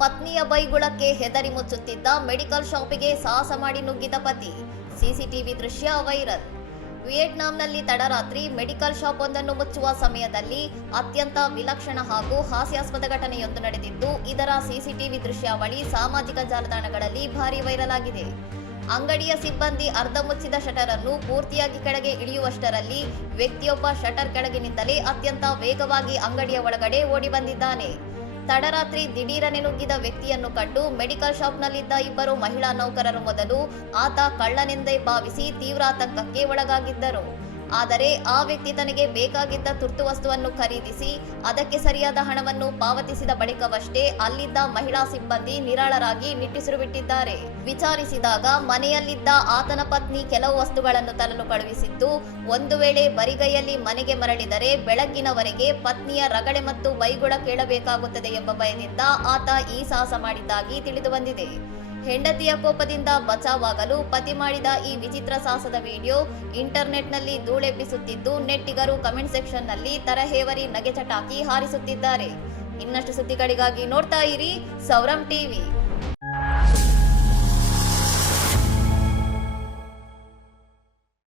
ಪತ್ನಿಯ ಬೈಗುಳಕ್ಕೆ ಹೆದರಿ ಮುಚ್ಚುತ್ತಿದ್ದ ಮೆಡಿಕಲ್ ಶಾಪಿಗೆ ಸಾಹಸ ಮಾಡಿ ನುಗ್ಗಿದ ಪತಿ. ಸಿಸಿಟಿವಿ ದೃಶ್ಯ ವೈರಲ್. ವಿಯೆಟ್ನಾಂನಲ್ಲಿ ತಡರಾತ್ರಿ ಮೆಡಿಕಲ್ ಶಾಪ್ ಒಂದನ್ನು ಮುಚ್ಚುವ ಸಮಯದಲ್ಲಿ ಅತ್ಯಂತ ವಿಲಕ್ಷಣ ಹಾಗೂ ಹಾಸ್ಯಾಸ್ಪದ ಘಟನೆಯೊಂದು ನಡೆದಿದ್ದು, ಇದರ ಸಿಸಿಟಿವಿ ದೃಶ್ಯಾವಳಿ ಸಾಮಾಜಿಕ ಜಾಲತಾಣಗಳಲ್ಲಿ ಭಾರಿ ವೈರಲ್ ಆಗಿದೆ. ಅಂಗಡಿಯ ಸಿಬ್ಬಂದಿ ಅರ್ಧ ಮುಚ್ಚಿದ ಶಟರ್ ಅನ್ನು ಪೂರ್ತಿಯಾಗಿ ಕೆಳಗೆ ಇಳಿಯುವಷ್ಟರಲ್ಲಿ ವ್ಯಕ್ತಿಯೊಬ್ಬ ಶಟರ್ ಕೆಳಗಿನಿಂದಲೇ ಅತ್ಯಂತ ವೇಗವಾಗಿ ಅಂಗಡಿಯ ಒಳಗಡೆ ಓಡಿ ಬಂದಿದ್ದಾನೆ. ತಡರಾತ್ರಿ ದಿಢೀರನೆ ನುಗ್ಗಿದ ವ್ಯಕ್ತಿಯನ್ನು ಕಂಡು ಮೆಡಿಕಲ್ ಶಾಪ್ನಲ್ಲಿದ್ದ ಇಬ್ಬರು ಮಹಿಳಾ ನೌಕರರು ಮೊದಲು ಆತ ಕಳ್ಳನೆಂದೇ ಭಾವಿಸಿ ತೀವ್ರ ಆತಂಕಕ್ಕೆ ಒಳಗಾಗಿದ್ದರು. ಆದರೆ ಆ ವ್ಯಕ್ತಿ ತನಗೆ ಬೇಕಾಗಿದ್ದ ತುರ್ತು ವಸ್ತುವನ್ನು ಖರೀದಿಸಿ ಅದಕ್ಕೆ ಸರಿಯಾದ ಹಣವನ್ನು ಪಾವತಿಸಿದ ಬಳಿಕವಷ್ಟೇ ಅಲ್ಲಿದ್ದ ಮಹಿಳಾ ಸಿಬ್ಬಂದಿ ನಿರಾಳರಾಗಿ ನಿಟ್ಟುಸಿರು ಬಿಟ್ಟಿದ್ದಾರೆ. ವಿಚಾರಿಸಿದಾಗ ಮನೆಯಲ್ಲಿದ್ದ ಆತನ ಪತ್ನಿ ಕೆಲವು ವಸ್ತುಗಳನ್ನು ತರಲು ಕಳುಹಿಸಿದ್ದು, ಒಂದು ವೇಳೆ ಬರಿಗೈಯಲ್ಲಿ ಮನೆಗೆ ಮರಳಿದರೆ ಬೆಳಗ್ಗಿನವರೆಗೆ ಪತ್ನಿಯ ರಗಳೆ ಮತ್ತು ಬೈಗುಳ ಕೇಳಬೇಕಾಗುತ್ತದೆ ಎಂಬ ಭಯದಿಂದ ಆತ ಈ ಸಾಹಸ ಮಾಡಿದ್ದಾಗಿ ತಿಳಿದು ಬಂದಿದೆ. ಹೆಂಡತಿಯ ಕೋಪದಿಂದ ಬಚಾವಾಗಲು ಪತಿ ಮಾಡಿದ ಈ ವಿಚಿತ್ರ ಸಾಹಸದ ವಿಡಿಯೋ ಇಂಟರ್ನೆಟ್ನಲ್ಲಿ ಧೂಳೆಬ್ಬಿಸುತ್ತಿದ್ದು, ನೆಟ್ಟಿಗರು ಕಮೆಂಟ್ ಸೆಕ್ಷನ್ನಲ್ಲಿ ತರಹೇವರಿ ನಗೆ ಚಟಾಕಿ ಹಾರಿಸುತ್ತಿದ್ದಾರೆ. ಇನ್ನಷ್ಟು ಸುದ್ದಿಗಳಿಗಾಗಿ ನೋಡ್ತಾ ಇರಿ ಸೌರಂ ಟಿವಿ.